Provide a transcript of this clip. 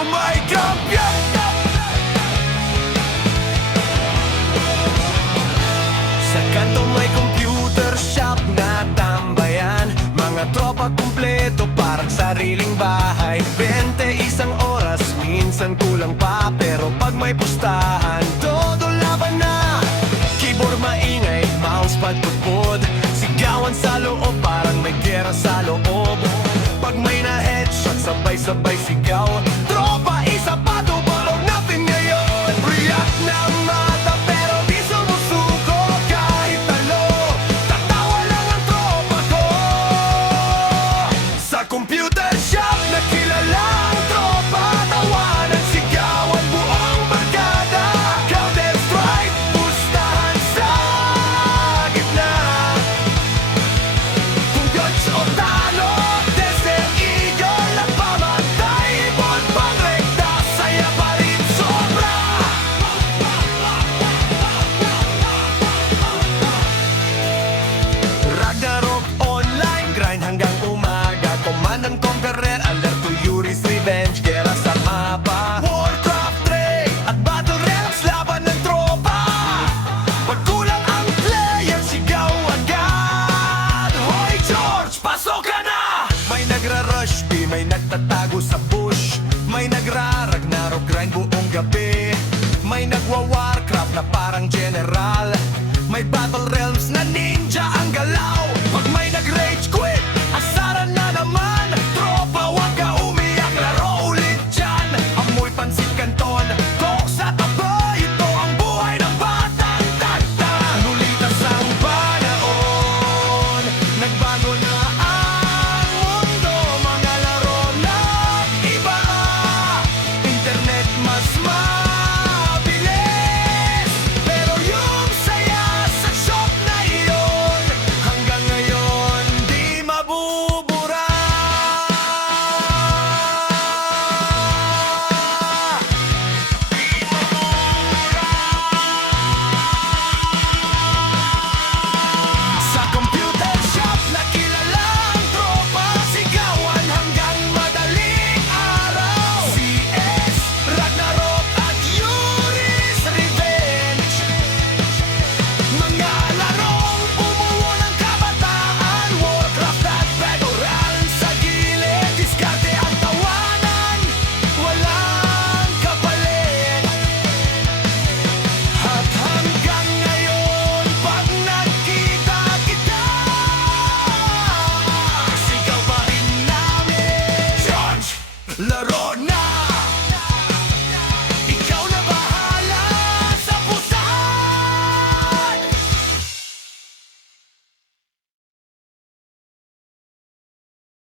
dito may kampiyon. Sa kanto may computer shop na tambayan, mga tropa kumpleto parang sariling bahay. 21 oras, minsan kulang pa, pero pag may pustahan, todo laban na. Keyboard maingay, mousepad pudpud, sigawan sa loob parang may gera sa loob. Pag may na-headshot, sabay-sabay sigaw, tropa isa pa, double or nothing ngayon. React ng mata pero di sumusuko, kahit talo, tatawa lang ang tropa ko. Sa computer shop na kilalang tropa, tawanan, sigawan, buong barkada. Counter strike, pustahan sa gitna. Kung guts o talo, Desert Eagle ang pamatay. Ibon pang rekta, saya pa rin sobra. Ragnarok online, grind hanggang umaga. Command and Conqueror, alert to Yuri's Revenge. Gera sa mapa, Warcraft 3 at Battle Realms, laban ng tropa. Pag kulang ang player, sigaw agad. Hoy George, pasok ka na! May nagra-rush B, may nagtatago sa bush, may nagra-Ragnarok grind buong gabi, may nagwa-Warcraft na parang general, may Battle Realms na ninja ang galaw. Pag may nag-rage quit, asaran na naman. Tropa, wag ka umiyak, laro ulit dyan. Amoy pansit kanton, coke sa taba, ito ang buhay ng batang tanda. Nulitas ang panahon, nagbago na ang mundo. Mga laro na iba, internet mas mabilis, pero yung saya sa shop na iyon, hanggang ngayon di mabubura. Sa computer shop na kilalang tropa, sigawan hanggang madaling araw. CS, Ragnarok at Yuri's Revenge, mga larong bumuo ng kabataan. Warcraft at Battle Realms sa gilid, diskarte at tawanan, walang kapalit. At hanggang ngayon, pag nagkita kita, sigaw pa rin namin, George, laro na!